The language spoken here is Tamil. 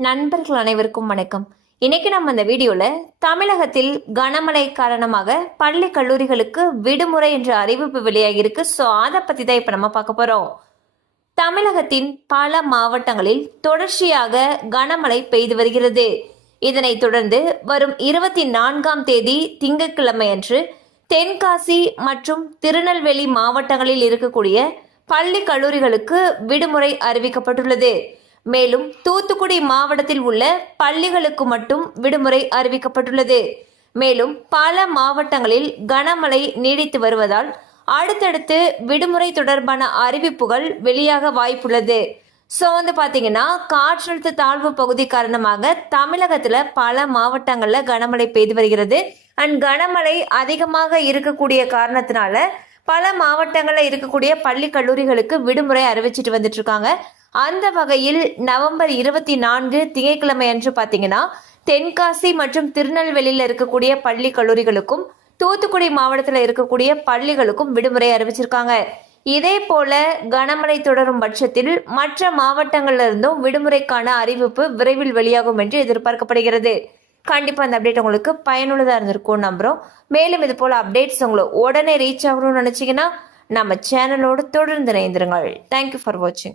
நண்பர்கள் அனைவருக்கும் வணக்கம். இன்னைக்கு நம்ம இந்த வீடியோல தமிழகத்தில் கனமழை காரணமாக பள்ளி கல்லூரிகளுக்கு விடுமுறை என்ற அறிவிப்பு வெளியாகியிருக்கு. ஸோ அதை பத்தி தான் இப்போ நம்ம பார்க்க போறோம். தமிழகத்தின் பல மாவட்டங்களில் தொடர்ச்சியாக கனமழை பெய்து வருகிறது. இதனைத் தொடர்ந்து வரும் இருபத்தி நான்காம் தேதி திங்கட்கிழமை அன்று தென்காசி மற்றும் திருநெல்வேலி மாவட்டங்களில் இருக்கக்கூடிய பள்ளி கல்லூரிகளுக்கு விடுமுறை அறிவிக்கப்பட்டுள்ளது. மேலும் தூத்துக்குடி மாவட்டத்தில் உள்ள பள்ளிகளுக்கு மட்டும் விடுமுறை அறிவிக்கப்பட்டுள்ளது. மேலும் பல மாவட்டங்களில் கனமழை நீடித்து வருவதால் அடுத்தடுத்து விடுமுறை தொடர்பான அறிவிப்புகள் வெளியாக வாய்ப்புள்ளது. ஸோ வந்து பார்த்தீங்கன்னா காற்றழுத்த தாழ்வு பகுதி காரணமாக தமிழகத்தில் பல மாவட்டங்களில் கனமழை பெய்து வருகிறது. அண்ட் கனமழை அதிகமாக இருக்கக்கூடிய காரணத்தினால பல மாவட்டங்களில் இருக்கக்கூடிய பள்ளி கல்லூரிகளுக்கு விடுமுறை அறிவிச்சிட்டு வந்துட்டு இருக்காங்க. அந்த வகையில் நவம்பர் இருபத்தி நான்கு திங்கட்கிழமை அன்று பார்த்தீங்கன்னா தென்காசி மற்றும் திருநெல்வேலியில் இருக்கக்கூடிய பள்ளி கல்லூரிகளுக்கும் தூத்துக்குடி மாவட்டத்தில் இருக்கக்கூடிய பள்ளிகளுக்கும் விடுமுறை அறிவிச்சிருக்காங்க. இதே போல கனமழை தொடரும் பட்சத்தில் மற்ற மாவட்டங்களிலிருந்தும் விடுமுறைக்கான அறிவிப்பு விரைவில் வெளியாகும் என்று எதிர்பார்க்கப்படுகிறது. கண்டிப்பாக அந்த அப்டேட் உங்களுக்கு பயனுள்ளதாக இருந்திருக்கும் நம்புகிறோம் மேலும் இது போல் அப்டேட்ஸ் உங்களை உடனே ரீச் ஆகணும்னு நினச்சிங்கன்னா நம்ம சேனலோடு தொடர்ந்து இணைந்திருங்கள். தேங்க்யூ ஃபார் வாட்சிங்